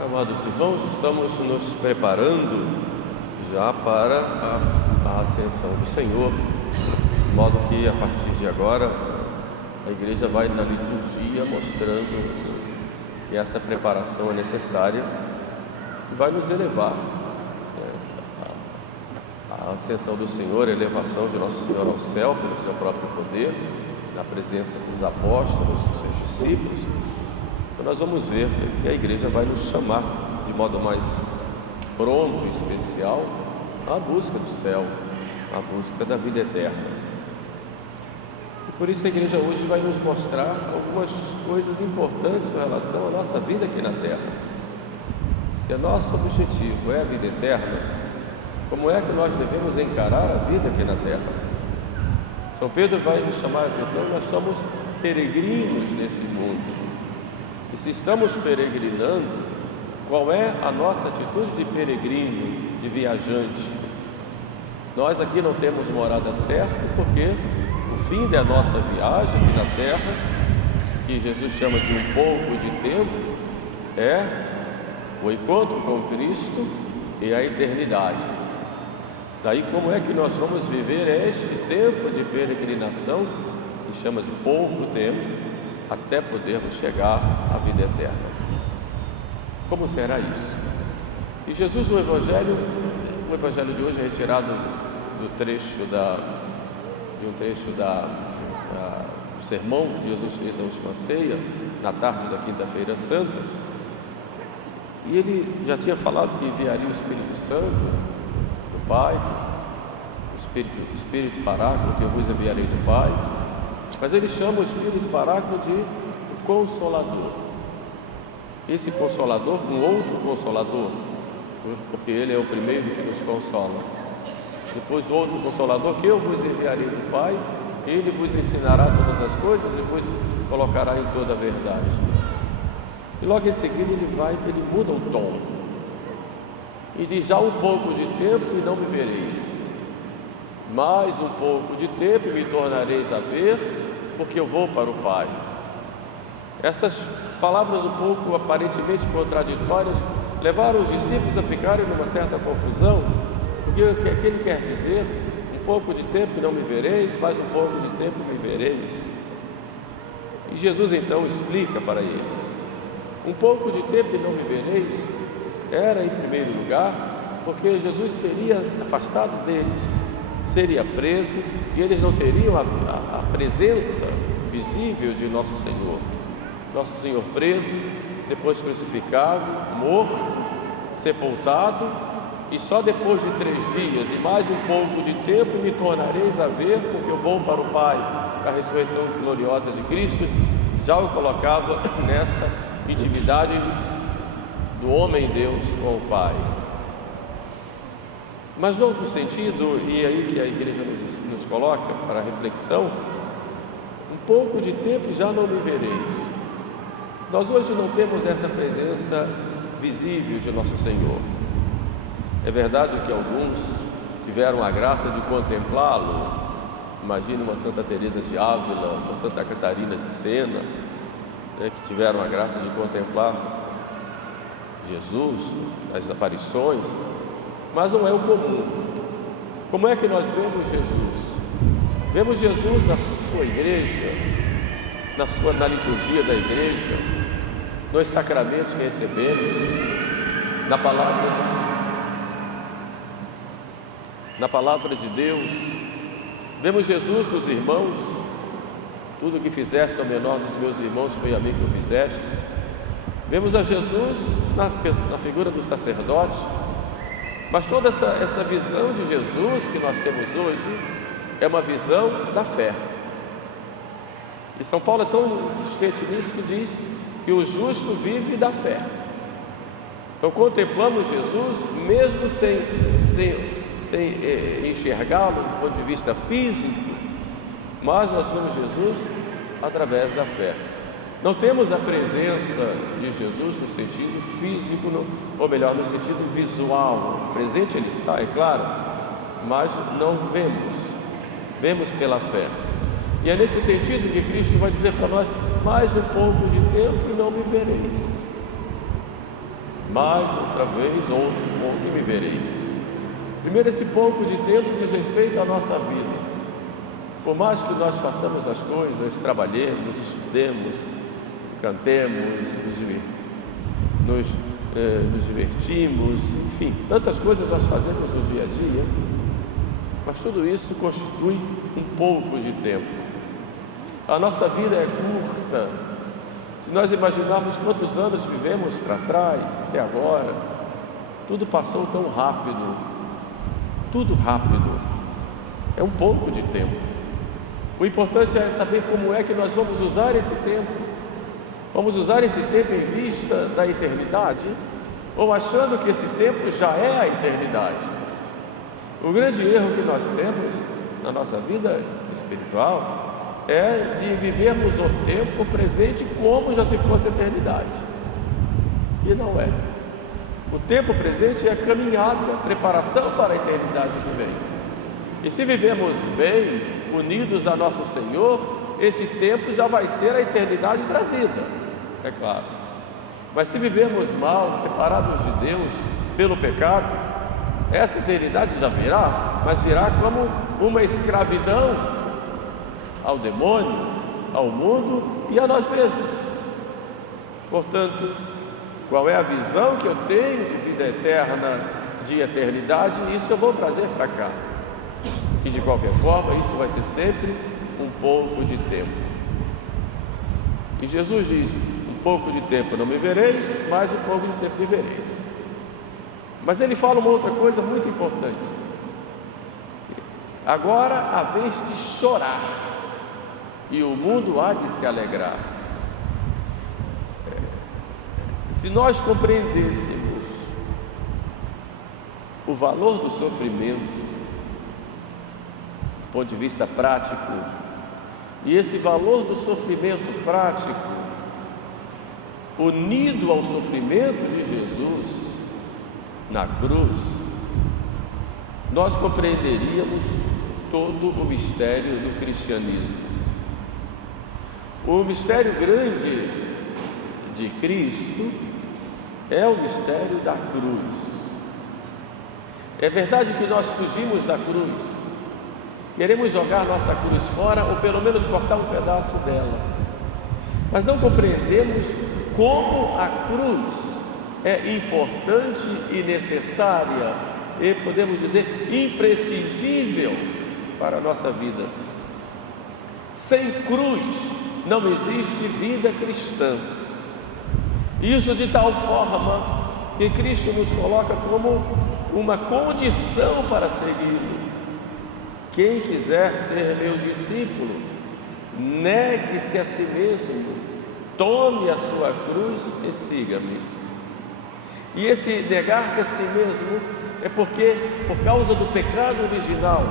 Amados irmãos, estamos nos preparando já para a ascensão do Senhor, de modo que a partir de agora a igreja vai na liturgia mostrando que essa preparação é necessária e vai nos elevar. A ascensão do Senhor, a elevação de Nosso Senhor ao céu pelo seu próprio poder, na presença dos apóstolos, dos seus discípulos. Então nós vamos ver que a igreja vai nos chamar de modo mais pronto e especial à busca do céu, à busca da vida eterna. E por isso a igreja hoje vai nos mostrar algumas coisas importantes com relação à nossa vida aqui na terra. Se o nosso objetivo é a vida eterna, como é que nós devemos encarar a vida aqui na terra? São Pedro vai nos chamar a atenção, nós somos peregrinos nesse mundo. E se estamos peregrinando, qual é a nossa atitude de peregrino, de viajante? Nós aqui não temos morada certa, porque o fim da nossa viagem aqui na terra, que Jesus chama de um pouco de tempo, é o encontro com Cristo e a eternidade. Daí como é que nós vamos viver este tempo de peregrinação, que chama de pouco tempo, até podermos chegar à vida eterna? Como será isso? E Jesus, o Evangelho de hoje é retirado do sermão que Jesus fez na última ceia, na tarde da quinta-feira santa. E ele já tinha falado que enviaria o Espírito Santo, do Pai, o Espírito Paráclito, que eu vos enviarei do Pai. Mas ele chama o Espírito Paráclito de Consolador. Esse Consolador, um outro Consolador, porque ele é o primeiro que nos consola. Depois outro Consolador, que eu vos enviarei do Pai, ele vos ensinará todas as coisas e vos colocará em toda a verdade. E logo em seguida ele muda o tom e diz: já um pouco de tempo e não me vereis, mais um pouco de tempo e me tornareis a ver, porque eu vou para o Pai. Essas palavras um pouco aparentemente contraditórias levaram os discípulos a ficarem numa certa confusão, porque o que ele quer dizer? Um pouco de tempo e não me vereis, mais um pouco de tempo e me vereis. E Jesus então explica para eles: um pouco de tempo e não me vereis era, em primeiro lugar, porque Jesus seria afastado deles, seria preso, e eles não teriam a presença visível de Nosso Senhor. Nosso Senhor preso, depois crucificado, morto, sepultado, e só depois de 3 dias e mais um pouco de tempo me tornareis a ver, porque eu vou para o Pai. A ressurreição gloriosa de Cristo já o colocava nesta intimidade do homem-Deus com o Pai. Mas no outro sentido, e aí que a igreja nos coloca para a reflexão, um pouco de tempo já não me vereis. Nós hoje não temos essa presença visível de Nosso Senhor. É verdade que alguns tiveram a graça de contemplá-lo. Imagine uma Santa Teresa de Ávila, uma Santa Catarina de Sena, que tiveram a graça de contemplar Jesus, as aparições, mas não é o comum. Como é que nós vemos Jesus? Vemos Jesus na sua igreja, na liturgia da igreja, nos sacramentos que recebemos, na palavra de Deus. Vemos Jesus nos irmãos: tudo o que fizeste ao menor dos meus irmãos foi a mim que o fizestes. Vemos a Jesus na figura do sacerdote. Mas toda essa visão de Jesus que nós temos hoje é uma visão da fé. E São Paulo é tão insistente nisso que diz que o justo vive da fé. Então contemplamos Jesus mesmo sem enxergá-lo do ponto de vista físico, mas nós vemos Jesus através da fé. Não temos a presença de Jesus no sentido físico, ou melhor, no sentido visual. Presente ele está, é claro, mas não vemos pela fé. E é nesse sentido que Cristo vai dizer para nós: mais um pouco de tempo e não me vereis. Mais outra vez, outro pouco e me vereis. Primeiro, esse pouco de tempo diz respeito à nossa vida. Por mais que nós façamos as coisas, trabalhemos, estudemos, cantemos, nos divertimos, enfim, tantas coisas nós fazemos no dia a dia, mas tudo isso constitui um pouco de tempo. A nossa vida é curta. Se nós imaginarmos quantos anos vivemos para trás, até agora, tudo passou tão rápido, tudo rápido, é um pouco de tempo. O importante é saber como é que nós vamos usar esse tempo. Vamos usar esse tempo em vista da eternidade, ou achando que esse tempo já é a eternidade? O grande erro que nós temos na nossa vida espiritual é de vivermos o tempo presente como já se fosse a eternidade. E não é. O tempo presente é caminhada, preparação para a eternidade que vem. E se vivemos bem, unidos a nosso Senhor, esse tempo já vai ser a eternidade trazida, é claro. Mas se vivermos mal, separados de Deus pelo pecado, essa eternidade já virá, mas virá como uma escravidão ao demônio, ao mundo e a nós mesmos. Portanto, qual é a visão que eu tenho de vida eterna, de eternidade? Isso eu vou trazer para cá. E de qualquer forma, isso vai ser sempre um pouco de tempo. E Jesus diz: um pouco de tempo não me vereis, mas um pouco de tempo me vereis. Mas ele fala uma outra coisa muito importante. Agora a vez de chorar, e o mundo há de se alegrar. Se nós compreendêssemos o valor do sofrimento, do ponto de vista prático, e esse valor do sofrimento prático, unido ao sofrimento de Jesus na cruz, nós compreenderíamos todo o mistério do cristianismo. O mistério grande de Cristo é o mistério da cruz. É verdade que nós fugimos da cruz, queremos jogar nossa cruz fora, ou pelo menos cortar um pedaço dela, mas não compreendemos como a cruz é importante e necessária, e podemos dizer imprescindível para a nossa vida. Sem cruz não existe vida cristã. Isso de tal forma que Cristo nos coloca como uma condição para segui-lo. Quem quiser ser meu discípulo, negue-se a si mesmo, tome a sua cruz e siga-me. E esse negar-se a si mesmo é porque, por causa do pecado original,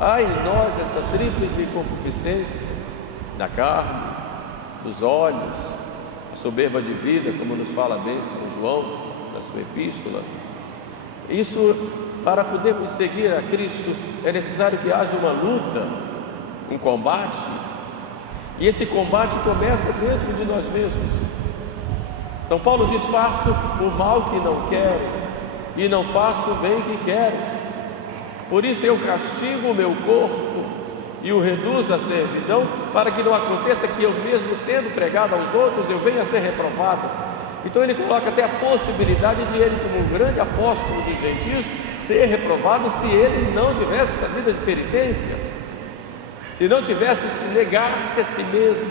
há em nós essa tríplice concupiscência da carne, dos olhos, a soberba de vida, como nos fala bem São João na sua epístola. Isso, para podermos seguir a Cristo, é necessário que haja uma luta, um combate, e esse combate começa dentro de nós mesmos. São Paulo diz: faço o mal que não quero e não faço o bem que quero. Por isso eu castigo o meu corpo e o reduzo à servidão, para que não aconteça que eu mesmo, tendo pregado aos outros, eu venha a ser reprovado. Então ele coloca até a possibilidade de ele, como um grande apóstolo dos gentios, ser reprovado se ele não tivesse essa vida de penitência, se não tivesse se negar-se a si mesmo,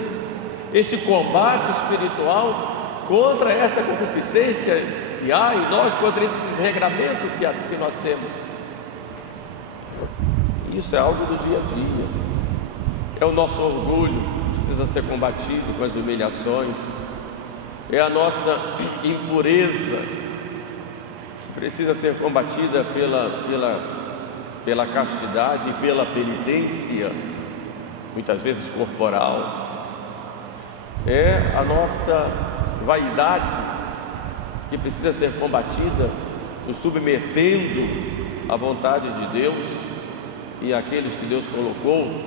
este combate espiritual contra essa concupiscência que há em nós, contra esse desregramento que nós temos. Isso é algo do dia a dia. É o nosso orgulho, precisa ser combatido com as humilhações. É a nossa impureza, que precisa ser combatida pela castidade e pela penitência. muitas vezes corporal, é a nossa vaidade que precisa ser combatida, nos submetendo à vontade de Deus e àqueles que Deus colocou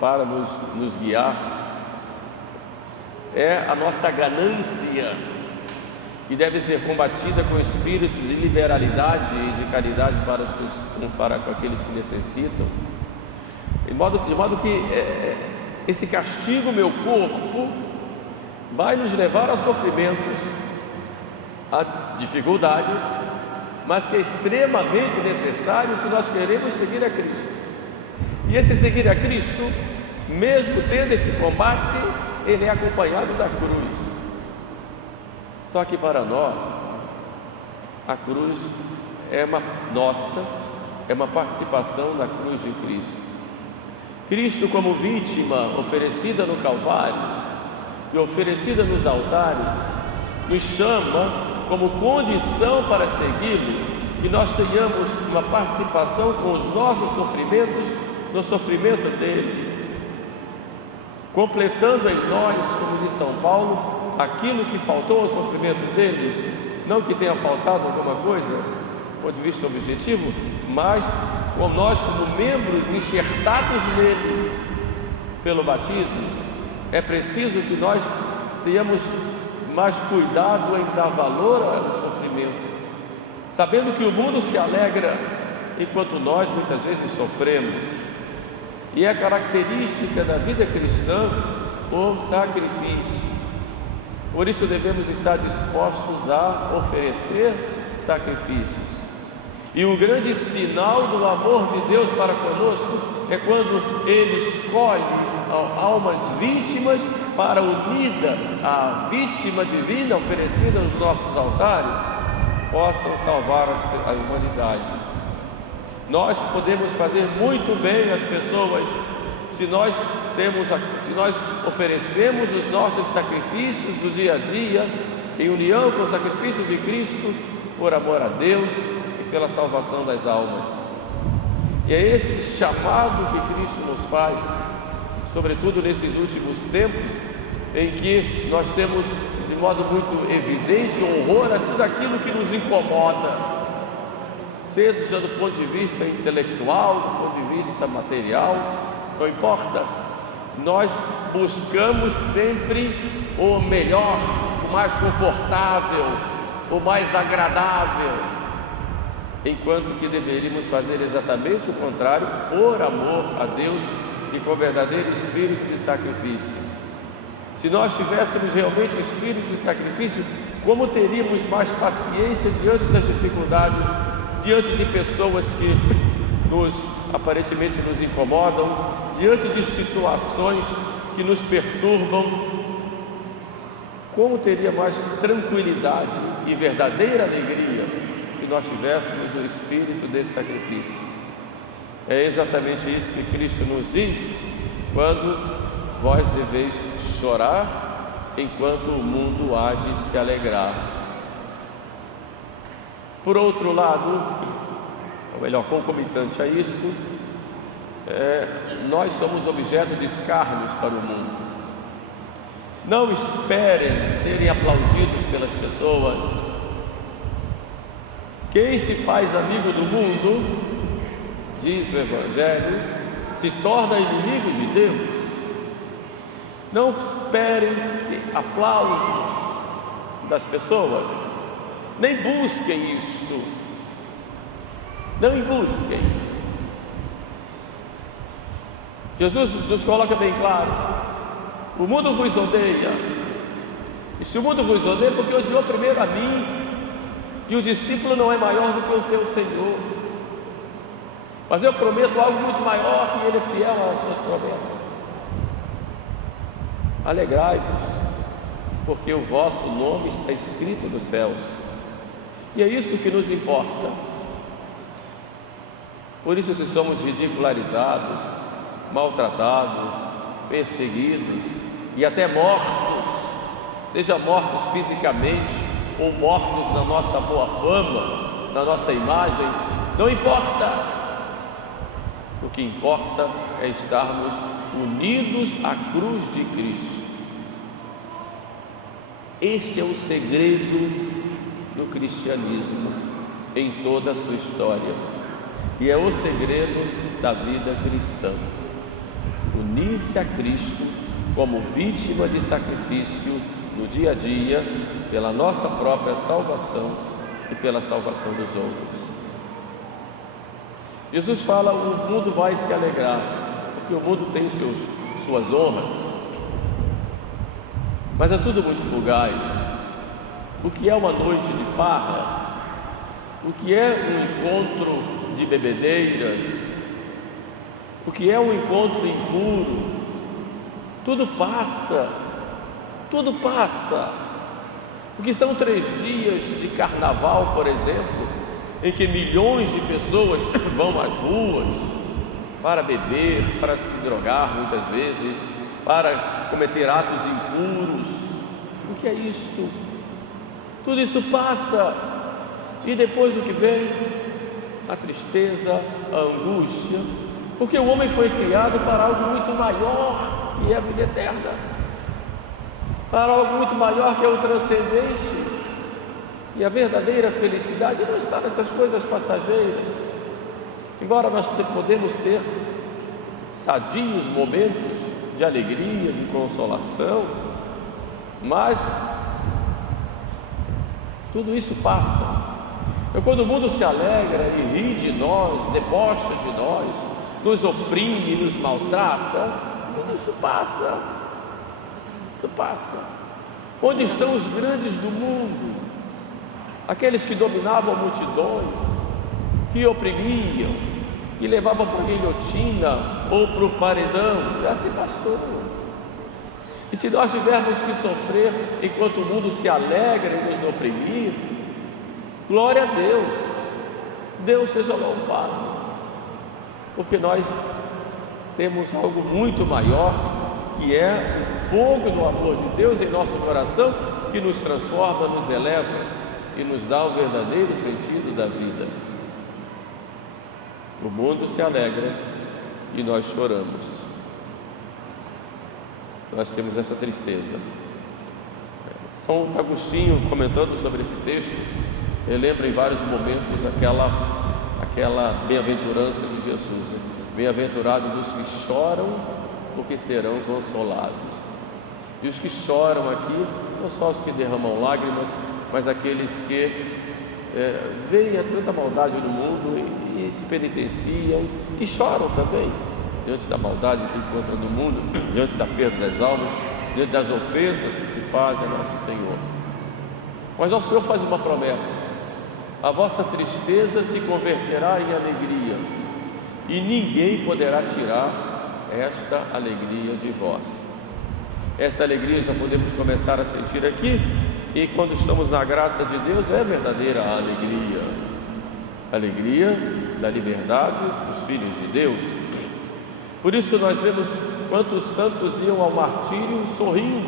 para nos guiar. É a nossa ganância, que deve ser combatida com espírito de liberalidade e de caridade para aqueles que necessitam, de modo que esse castigo, meu corpo, vai nos levar a sofrimentos, a dificuldades, mas que é extremamente necessário se nós queremos seguir a Cristo. E esse seguir a Cristo, mesmo tendo esse combate, ele é acompanhado da cruz. Só que para nós, a cruz é uma participação na cruz de Cristo. Cristo, como vítima oferecida no Calvário e oferecida nos altares, nos chama como condição para segui-lo, que nós tenhamos uma participação com os nossos sofrimentos no sofrimento dele, completando em nós, como diz São Paulo, aquilo que faltou ao sofrimento dele, não que tenha faltado alguma coisa do ponto de vista objetivo, mas com nós como membros enxertados nele pelo batismo. É preciso que nós tenhamos mais cuidado em dar valor ao sofrimento, sabendo que o mundo se alegra enquanto nós muitas vezes sofremos, e é característica da vida cristã o sacrifício. Por isso devemos estar dispostos a oferecer sacrifícios. E o grande sinal do amor de Deus para conosco é quando Ele escolhe almas vítimas para, unidas à vítima divina oferecida nos nossos altares, possam salvar a humanidade. Nós podemos fazer muito bem às pessoas se nós oferecemos os nossos sacrifícios do dia a dia em união com o sacrifício de Cristo, por amor a Deus e pela salvação das almas. E é esse chamado que Cristo nos faz, sobretudo nesses últimos tempos, em que nós temos de modo muito evidente horror a tudo aquilo que nos incomoda, seja do ponto de vista intelectual, do ponto de vista material, não importa. Nós buscamos sempre o melhor, o mais confortável, o mais agradável, enquanto que deveríamos fazer exatamente o contrário, por amor a Deus e com verdadeiro espírito de sacrifício. Se nós tivéssemos realmente o espírito de sacrifício, como teríamos mais paciência diante das dificuldades, diante de pessoas que aparentemente nos incomodam, diante de situações que nos perturbam? Como teria mais tranquilidade e verdadeira alegria se nós tivéssemos o espírito desse sacrifício? É exatamente isso que Cristo nos diz quando vós deveis chorar enquanto o mundo há de se alegrar. Por outro lado, ou melhor, concomitante a isso, nós somos objeto de escárnios para o mundo. Não esperem serem aplaudidos pelas pessoas. Quem se faz amigo do mundo, diz o Evangelho, se torna inimigo de Deus. Não esperem aplausos das pessoas, nem busquem isto, não busquem. Jesus nos coloca bem claro: o mundo vos odeia, e se o mundo vos odeia, porque odiou primeiro a mim, e o discípulo não é maior do que o seu Senhor. Mas eu prometo algo muito maior, e Ele é fiel às suas promessas. Alegrai-vos, porque o vosso nome está escrito nos céus. E é isso que nos importa. Por isso, se somos ridicularizados, maltratados, perseguidos e até mortos, seja mortos fisicamente ou mortos na nossa boa fama, na nossa imagem, não importa. O que importa é estarmos unidos à cruz de Cristo. Este é o segredo do cristianismo em toda a sua história, e é o segredo da vida cristã: unir-se a Cristo como vítima de sacrifício no dia a dia, pela nossa própria salvação e pela salvação dos outros. Jesus fala: o mundo vai se alegrar, porque o mundo tem suas honras, mas é tudo muito fugaz. O que é uma noite de farra? O que é um encontro de bebedeiras? O que é um encontro impuro? Tudo passa, tudo passa. O que são 3 dias de carnaval, por exemplo, em que milhões de pessoas vão às ruas para beber, para se drogar muitas vezes, para cometer atos impuros. O que é isto? Tudo isso passa. E depois o que vem? A tristeza, a angústia, porque o homem foi criado para algo muito maior, que é a vida eterna, para algo muito maior, que é o transcendente. E a verdadeira felicidade não está nessas coisas passageiras. Embora nós podemos ter sadios momentos de alegria, de consolação, mas tudo isso passa. Então, quando o mundo se alegra e ri de nós, debocha de nós, nos oprime, nos maltrata, tudo isso passa. Tudo passa. Onde estão os grandes do mundo? Aqueles que dominavam multidões, que oprimiam, que levavam para a guilhotina ou para o paredão, já se passou. E se nós tivermos que sofrer enquanto o mundo se alegra em nos oprimir, glória a Deus, Deus seja louvado, porque nós temos algo muito maior, que é o fogo do amor de Deus em nosso coração, que nos transforma, nos eleva e nos dá o verdadeiro sentido da vida. O mundo se alegra e nós choramos. Nós temos essa tristeza. São Agostinho, comentando sobre esse texto, relembra em vários momentos aquela bem-aventurança de Jesus: bem-aventurados os que choram, porque serão consolados. E os que choram aqui, não só os que derramam lágrimas, mas aqueles que veem tanta maldade no mundo e se penitenciam e choram também diante da maldade que encontram no mundo, diante da perda das almas, diante das ofensas que se fazem a nosso Senhor. Mas nosso Senhor faz uma promessa: a vossa tristeza se converterá em alegria, e ninguém poderá tirar esta alegria de vós. Esta alegria já podemos começar a sentir aqui, e quando estamos na graça de Deus, é verdadeira a alegria. Alegria da liberdade dos filhos de Deus. Por isso nós vemos quantos santos iam ao martírio sorrindo,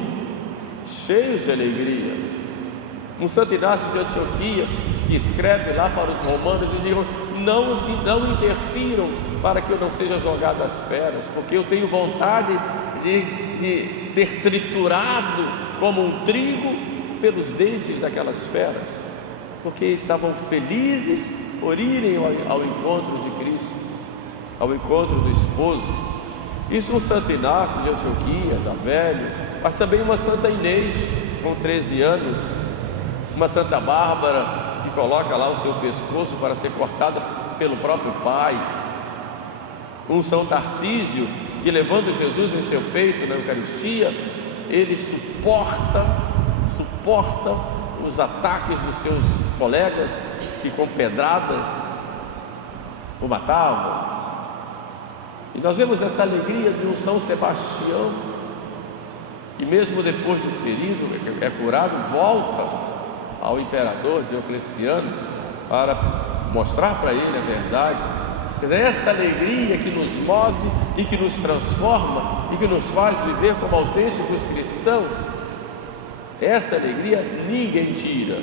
cheios de alegria. Um Santo Inácio de Antioquia, que escreve lá para os romanos e diz: não interfiram para que eu não seja jogado às feras, porque eu tenho vontade de ser triturado como um trigo pelos dentes daquelas feras, porque estavam felizes por irem ao encontro de Cristo, ao encontro do esposo. Isso um Santo Inácio de Antioquia, já velho, mas também uma Santa Inês, com 13 anos, uma Santa Bárbara, que coloca lá o seu pescoço para ser cortada pelo próprio pai, um São Tarcísio, que levando Jesus em seu peito na Eucaristia, ele suporta os ataques dos seus colegas, que com pedradas o matavam. E nós vemos essa alegria de um São Sebastião, que mesmo depois de ferido, é curado, volta ao imperador Diocleciano para mostrar para ele a verdade. Quer dizer, esta alegria que nos move e que nos transforma e que nos faz viver como autênticos cristãos, essa alegria ninguém tira.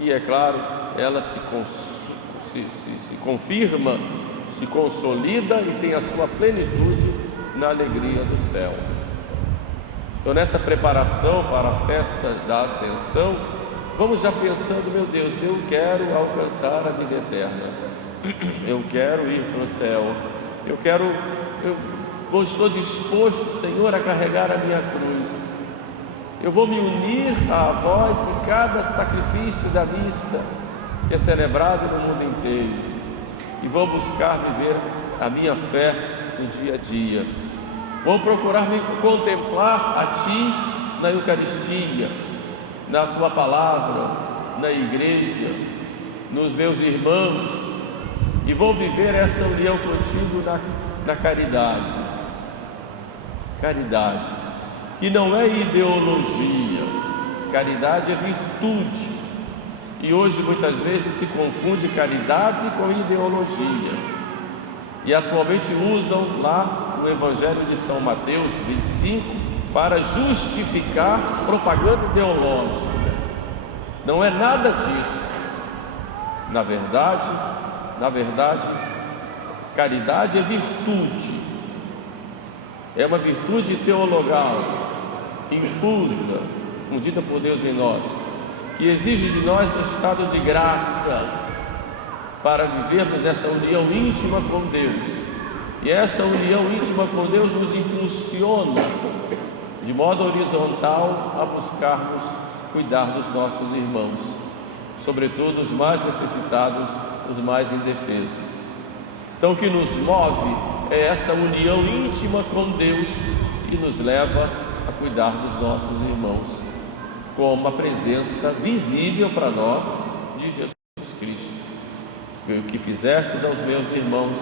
E é claro, ela se confirma se consolida e tem a sua plenitude na alegria do céu. Então, nessa preparação para a festa da Ascensão, vamos já pensando: meu Deus, eu quero alcançar a vida eterna, eu quero ir para o céu, eu estou disposto, Senhor, a carregar a minha cruz. Eu vou me unir a vós em cada sacrifício da missa que é celebrado no mundo inteiro, e vou buscar viver a minha fé no dia a dia. Vou procurar me contemplar a Ti na Eucaristia, na Tua Palavra, na igreja, nos meus irmãos, e vou viver essa união contigo na caridade. Caridade, que não é ideologia, caridade é virtude. E hoje muitas vezes se confunde caridade com ideologia. E atualmente usam lá no Evangelho de São Mateus 25 para justificar propaganda ideológica. Não é nada disso. Na verdade, caridade é virtude. É uma virtude teologal, infusa, fundida por Deus em nós, que exige de nós um estado de graça para vivermos essa união íntima com Deus. E essa união íntima com Deus nos impulsiona de modo horizontal a buscarmos cuidar dos nossos irmãos, sobretudo os mais necessitados, os mais indefesos. Então, o que nos move é essa união íntima com Deus e nos leva a cuidar dos nossos irmãos, com uma presença visível para nós de Jesus Cristo. O que fizestes aos meus irmãos,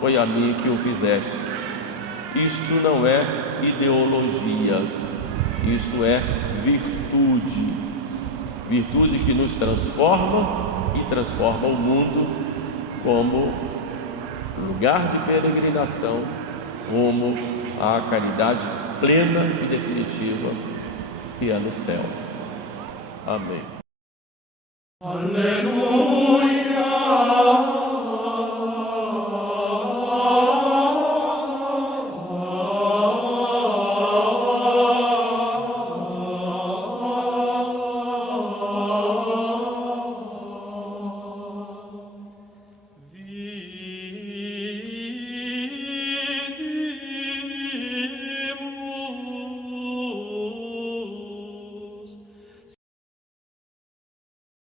foi a mim que o fizestes. Isto não é ideologia, isto é virtude. Virtude que nos transforma e transforma o mundo como lugar de peregrinação, como a caridade plena e definitiva que é no céu. Amém. Aleluia.